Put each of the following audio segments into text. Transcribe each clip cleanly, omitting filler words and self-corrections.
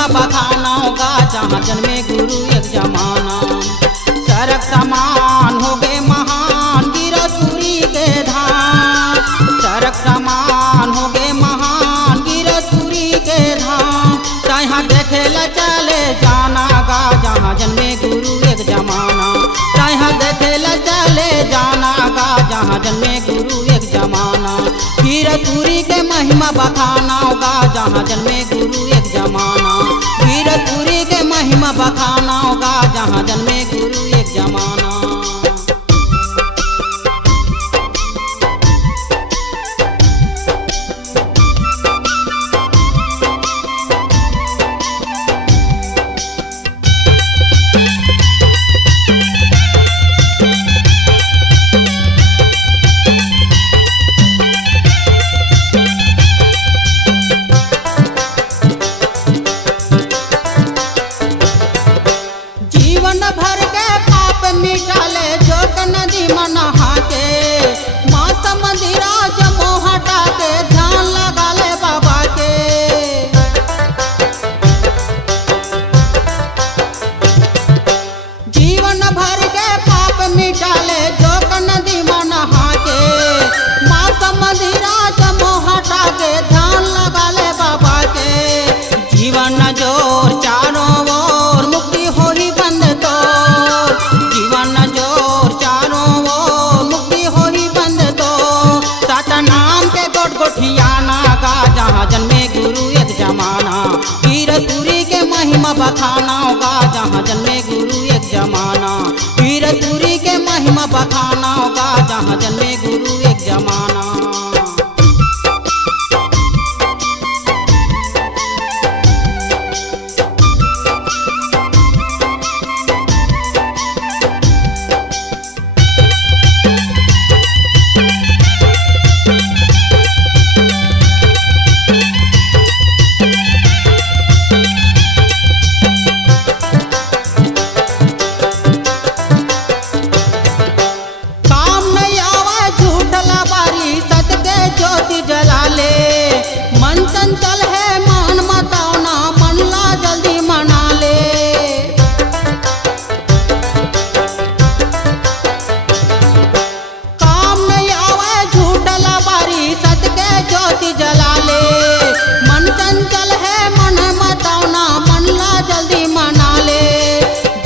महिमा बखाना होगा जहाँ जन्मे गुरु एक जमाना। सरक समान हो गए महान गिरधपुरी के धाम, सरक समान हो गए महान गिरधपुरी के धाम। तहाँ देखे ल चले जाना गा जहाँ जन्मे गुरु एक जमाना, तहाँ देखे ल चले जाना गा जहाँ जन्मे गुरु एक जमाना। गिरधपुरी के महिमा बखाना होगा जहाँ जन्मे गुरु एक जमाना, गिरधपुरी के महिमा बखाना होगा जहाँ जन्मे गुरु एक जमाना। जीवन भर के पाप मिटाले जोग नदी में नहा के, माता मंदिराज मोह हटा के ध्यान लगा ले बाबा के। जीवन भर के पाप मिटाले जोग नदी में नहा के, माता मंदिराज मोह हटा के ध्यान लगा ले बाबा के। जीवन जोर चारों ओर मुक्ति हो ही बंद तो, जीवन जोर चारों ओर मुक्ति हो ही बंद तो। सत नाम के गोट गोठियाना गा जहाँ जन्मे गुरु एक जमाना, गिरधपुरी के महिमा बखाना होगा जहाँ जन्मे गुरु एक जमाना, गिरधपुरी के महिमा बखाना होगा जहाँ जन्मे गुरु एक जमाना। काम नहीं आवा झूठ लबारी सत के ज्योति जला ले, मन चंचल है मान मताओ ना मन ला जल्दी मना ले। काम नहीं आवा झूठ लबारी सत के ज्योति जला ले, मन चंचल है मन मताओ ना मन ला जल्दी मना ले।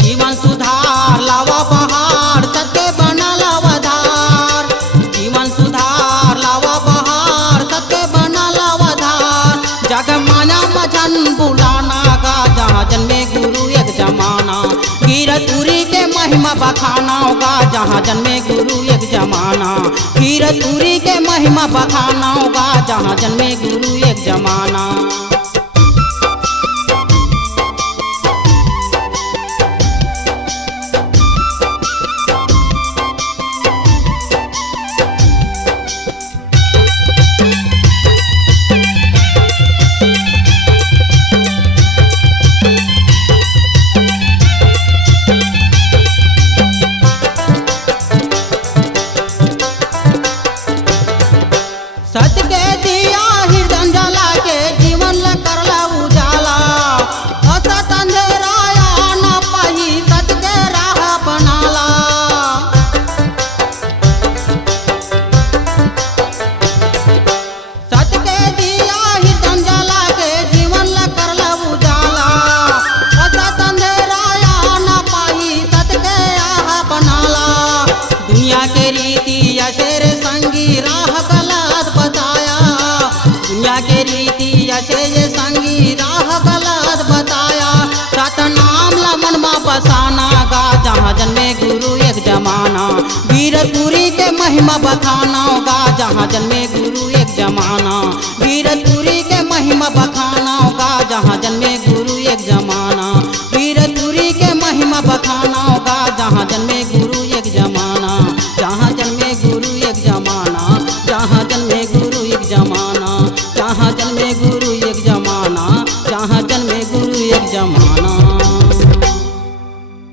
जीवन सुधार लावा बहार सत्य बना लावा धार, जीवन सुधार लावा बहार सत्य बना लावा धार। जग माया मजन बुलाना गा जहाँ जन्मे गुरु एक जमाना, गिरधपुरी के महिमा बखाना होगा जहाँ जन्मे गुरु एक जमाना, गिरधपुरी के महिमा बखाना होगा जहाँ जन्मे गुरु एक जमाना। सत्य के दिया हृदय जला के जीवन ल करला उजाला, असत अंधेरा न पाही सत्य के राह बनाला। सत्य के दिया हृदय जला के जीवन ल करला उजाला, असत अंधेरा न पाही सत्य के राह बनाला। दुनिया के रीति अशेर संगी राह गलत बताया, दुनिया के रीति ऐसे ये संगी राह गलत बताया। सतनाम ला मन में बसाना गा जहाँ जन्मे गुरु एक जमाना, गिरधपुरी के महिमा बखाना होगा जहाँ जन्मे गुरु एक जमाना, गिरधपुरी के महिमा बखाना होगा जहाँ जन्मे गुरु एक जमाना, गिरधपुरी के महिमा बखाना होगा जहाँ जन्मे गुरु एक जमाना, जहाँ जन्मे गुरु एक जमाना, जहाँ जन्मे गुरु एक जमाना, जहाँ जन्मे गुरु एक जमाना, जहाँ जन्मे गुरु एक जमाना।